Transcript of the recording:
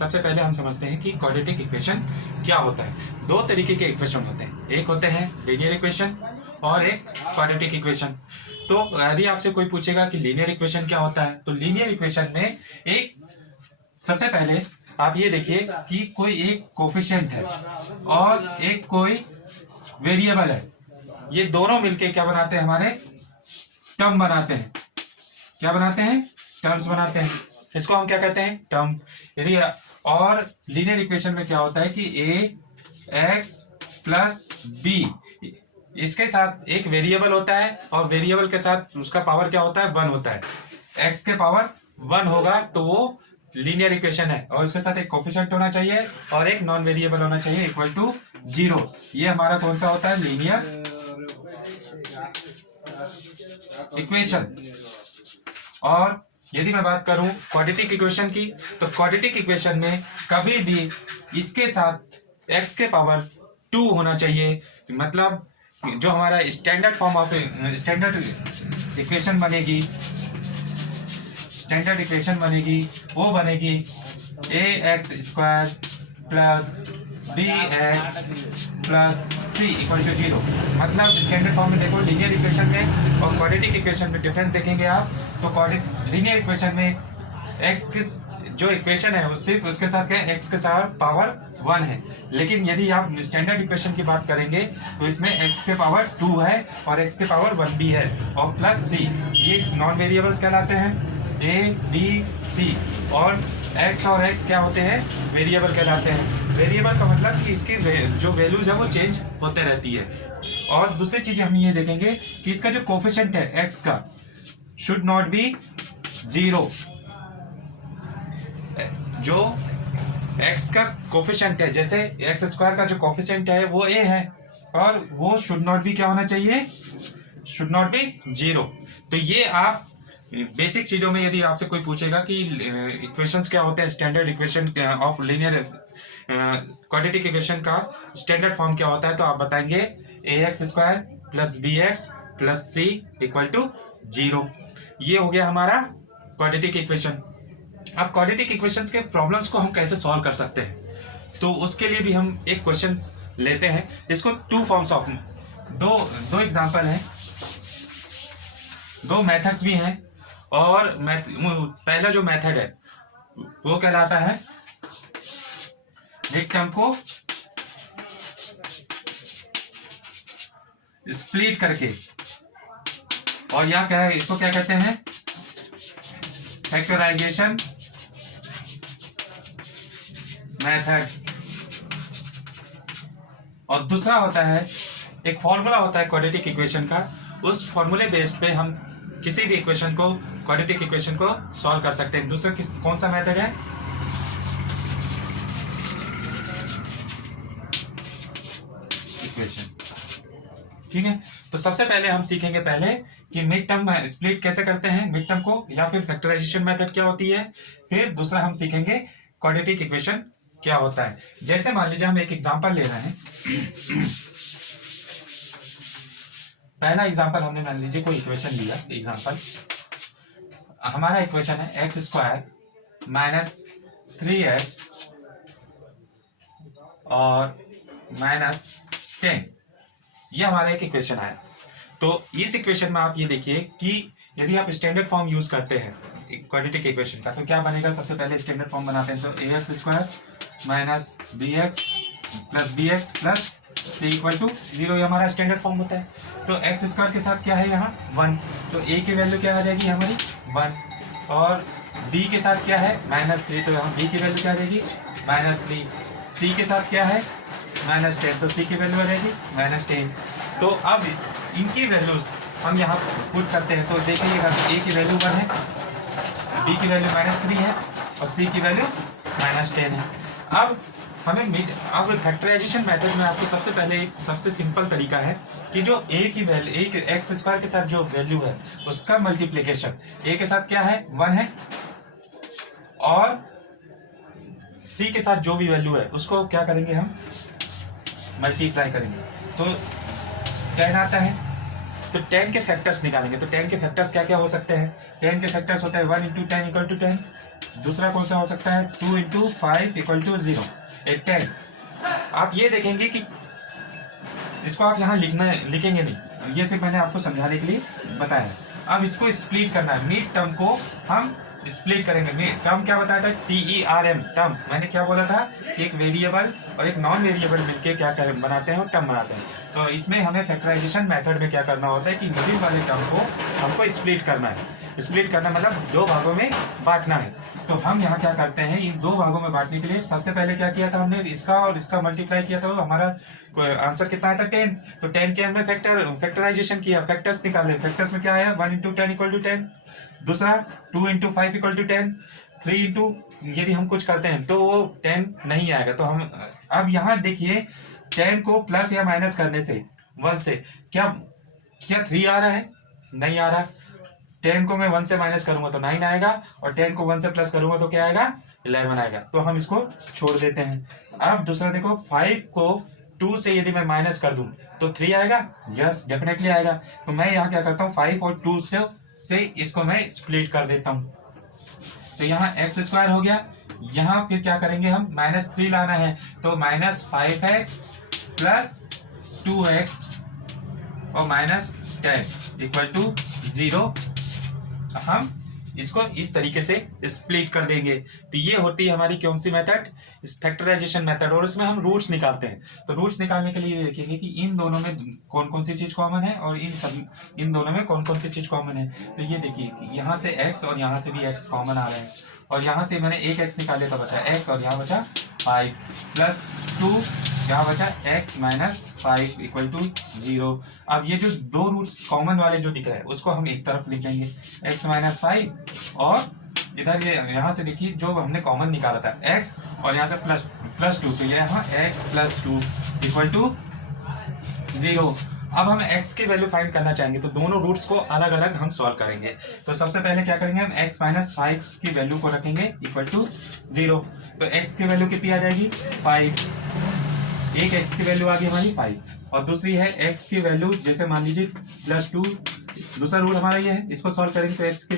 सबसे पहले हम समझते हैं कि क्वाड्रेटिक इक्वेशन क्या होता है। दो तरीके के इक्वेशन होते हैं, एक होते हैं लीनियर इक्वेशन और एक क्वाड्रेटिक इक्वेशन। तो यदि आपसे कोई पूछेगा कि लीनियर इक्वेशन क्या होता है, तो लीनियर इक्वेशन में एक सबसे पहले आप ये देखिए कि कोई एक कोफिशिएंट है और एक कोई वेरिएबल है, ये दोनों मिलके क्या बनाते हैं, हमारे टर्म बनाते हैं। क्या बनाते हैं? टर्म्स बनाते हैं। इसको हम क्या कहते हैं? टर्म। यदि और लीनियर इक्वेशन में क्या होता है कि a x प्लस बी, इसके साथ एक वेरिएबल होता है और वेरिएबल के साथ उसका पावर क्या होता है? 1 होता है। x के पावर 1 होगा तो वो लीनियर इक्वेशन है, और उसके साथ एक कोफिशिएंट होना चाहिए और एक नॉन वेरिएबल होना चाहिए इक्वल टू 0। ये हमारा कौन सा होता है? Linear equation. और यदि मैं बात करूं क्वाड्रेटिक इक्वेशन की, तो क्वाड्रेटिक इक्वेशन में कभी भी इसके साथ x के पावर 2 होना चाहिए। मतलब जो हमारा standard form of standard equation बनेगी, वो बनेगी ax² plus bx plus c equal to 0। मतलब स्टैंडर्ड फॉर्म में देखो, लीनियर इक्वेशन में और क्वाड्रेटिक इक्वेशन में डिफरेंस देखेंगे आप, तो लीनियर इक्वेशन में x जो इक्वेशन है वो सिर्फ उसके साथ क्या है? x के साथ पावर 1 है। लेकिन यदि आप स्टैंडर्ड इक्वेशन की बात करेंगे तो इसमें x के पावर 2 है और x के पावर 1 भी है, और प्लस c, ये नॉन वेरिएबल्स कहलाते हैं, a b c, और x और x क्या होते हैं? वेरिएबल कहलाते हैं। वेरिएबल का मतलब कि इसकी जो वैल्यूज है वो चेंज होते रहती है। और दूसरी चीज हम ये देखेंगे कि इसका जो कोफिशिएंट है x का शुड नॉट बी 0। जो x का कोफिशिएंट है, जैसे x² का जो कोफिशिएंट है वो a है, और वो शुड नॉट बी क्या होना चाहिए? Should not be 0। तो ये आप बेसिक चीजों में यदि आपसे कोई पूछेगा कि इक्वेशंस क्या होते हैं, standard equation of linear quadratic equation का स्टैंडर्ड फॉर्म क्या होता है, तो आप बताएंगे ax² plus bx plus c equal to 0। ये हो गया हमारा क्वाड्रेटिक इक्वेशन। अब क्वाड्रेटिक इक्वेशंस के प्रॉब्लम्स को हम कैसे सॉल्व कर सकते हैं, तो उसके लिए भी हम एक क्वेश्चन लेते हैं। इसको टू फॉर्म्स ऑफ दो एग्जांपल हैं, दो मेथड्स भी हैं, और पहला जो मेथड है वो कहलाता है एक टर्म को स्प्लिट करके, और यह क्या है? इसको क्या कहते हैं? Factorization method. और दूसरा होता है, एक फॉर्मूला होता है क्वाड्रेटिक इक्वेशन का, उस फॉर्मूले बेस्ड पे हम किसी भी इक्वेशन को, क्वाड्रेटिक इक्वेशन को सॉल्व कर सकते हैं। दूसरा कौन सा मेथड है? इक्वेशन। ठीक है, तो सबसे पहले हम सीखेंगे पहले कि मिड टर्म स्प्लिट कैसे करते हैं, मिड टर्म को, या फिर फैक्टराइजेशन मेथड क्या होती है। फिर दूसरा हम सीखेंगे क्वाड्रेटिक इक्वेशन क्या होता है। जैसे मान लीजिए हम एक एग्जांपल ले रहे हैं। पहला एग्जांपल हमने मान लीजिए कोई इक्वेशन लिया, एग्जांपल हमारा इक्वेशन है x² माइनस 3x और माइनस 10। ये हमारा एक इक्वेशन आया। तो इस इक्वेशन में आप ये देखिए कि यदि आप स्टैंडर्ड फॉर्म यूज करते हैं क्वाड्रेटिक इक्वेशन का, तो क्या बनेगा? सबसे पहले स्टैंडर्ड फॉर्म बनाते हैं, तो ax² minus bx plus c equal to 0, ये हमारा स्टैंडर्ड फॉर्म होता है। तो x² के साथ क्या है यहाँ? 1, तो a की वैल्यू क्या आ जाएगी हमारी? 1, और b के साथ क्या है? -3, तो यहाँ b की वैल्यू क्या आ जाएगी? -3। c के साथ क्या है? -10, तो c की वैल्यू आ जाएगी -10। तो अब इनकी वैल्यूज हम यहाँ पुट करते हैं, तो देखिएगा a की वैल्यू 1 है, b की वैल्यू -3 है और c की वैल्यू -10 है। अब अब फैक्टराइजेशन मेथड में आपको सबसे पहले एक सबसे सिंपल तरीका है कि जो a की वैल्यू, एक x² के साथ जो वैल्यू है उसका मल्टीप्लिकेशन, a के साथ क्या है? 1 है, और c के साथ जो भी वैल्यू है उसको क्या करेंगे? हम मल्टीप्लाई करेंगे। तो क्या आता है? तो 10 के फैक्टर्स निकालेंगे। तो 10 के फैक्टर्स क्या क्या हो सकते हैं? 10 के फैक्टर्स होता है 1 इंटू 10 इक्वल टू 10। दूसरा कौन सा हो सकता है? 2 इंटू 5 इक्वल टू 0, एक 10। आप ये देखेंगे कि इसको आप यहाँ लिखेंगे नहीं, ये सिर्फ मैंने आपको समझाने के लिए बताया है। अब इसको स्प्लिट करना है, मिड टर्म को हम स्प्लिट करेंगे। टर्म क्या बताया था? TERM, term. मैंने क्या बोला था कि एक वेरिएबल और एक नॉन वेरिएबल मिलके क्या बनाते हैं? टर्म बनाते हैं। तो इसमें हमें फैक्टराइजेशन मेथड में क्या करना होता है कि मिडिल वाले टर्म को हमको स्प्लिट करना है। स्प्लिट करना मतलब दो भागों में बांटना है। तो हम यहाँ क्या करते हैं, इन दो भागों में बांटने के लिए सबसे पहले क्या किया था हमने? इसका और इसका मल्टीप्लाई किया था, तो हमारा आंसर कितना आया था? 10। तो 10 के हमने फैक्टराइजेशन किया, फैक्टर्स निकाले। फैक्टर्स में क्या आया? 1 इंटू 10 इक्वल टू 10। दूसरा 2 इंटू 5 इक्वल टू 10। 3 इंटू, यदि हम कुछ करते हैं तो वो 10 नहीं आएगा। तो हम अब यहाँ देखिए 10 को प्लस या माइनस करने से 1 से क्या 3 आ रहा है? नहीं आ रहा। 10 को मैं 1 से माइनस करूंगा तो 9 आएगा, और 10 को 1 से प्लस करूंगा तो क्या आएगा? 11 आएगा। तो हम इसको छोड़ देते हैं। अब दूसरा देखो, 5 को 2 से यदि मैं माइनस कर दूं तो 3 आएगा? यस, डेफिनेटली आएगा। तो मैं यहाँ क्या करता हूँ, 5 और 2 से इसको मैं स्प्लिट कर देता हूँ। तो यहाँ एक्स स्क्वायर हो गया। यहाँ फिर क्या करेंगे हम? -3 लाना है, तो -5x प्लस 2x और -10 इक्वल टू 0। हम इसको इस तरीके से स्प्लिट कर देंगे। तो ये होती है हमारी कौन सी मेथड? Factorisation method. और इसमें हम रूट्स निकालते हैं। तो रूट्स निकालने के लिए देखेंगे कि इन दोनों में कौन कौन सी चीज कॉमन है और इन दोनों में कौन कौन सी चीज कॉमन है। तो ये देखिए कि यहाँ से x और यहाँ से भी x कॉमन आ रहे हैं, और यहाँ से मैंने एक x निकाले तो बचा x, और यहाँ बचा 5 प्लस 2, यहाँ बचा x माइनस 5 इक्वल टू 0। अब ये जो दो रूट्स कॉमन वाले जो दिख रहे हैं उसको हम एक तरफ लिख लेंगे, x माइनस 5, और इधर ये यहाँ से देखिए जो हमने कॉमन निकाला था x, और यहाँ से प्लस 2, तो ये यहाँ x प्लस 2 इक्वल टू 0। अब हम x की वैल्यू फाइंड करना चाहेंगे, तो दोनों रूट्स को अलग अलग हम सॉल्व करेंगे। तो सबसे पहले क्या करेंगे, हम x माइनस 5 की वैल्यू को रखेंगे इक्वल टू 0। तो x की वैल्यू कितनी आ जाएगी? 5। एक x की वैल्यू आ गई हमारी 5, और दूसरी है x की वैल्यू, जैसे मान लीजिए +2। दूसरा रूट हमारा ये है, इसको सॉल्व करेंगे तो x की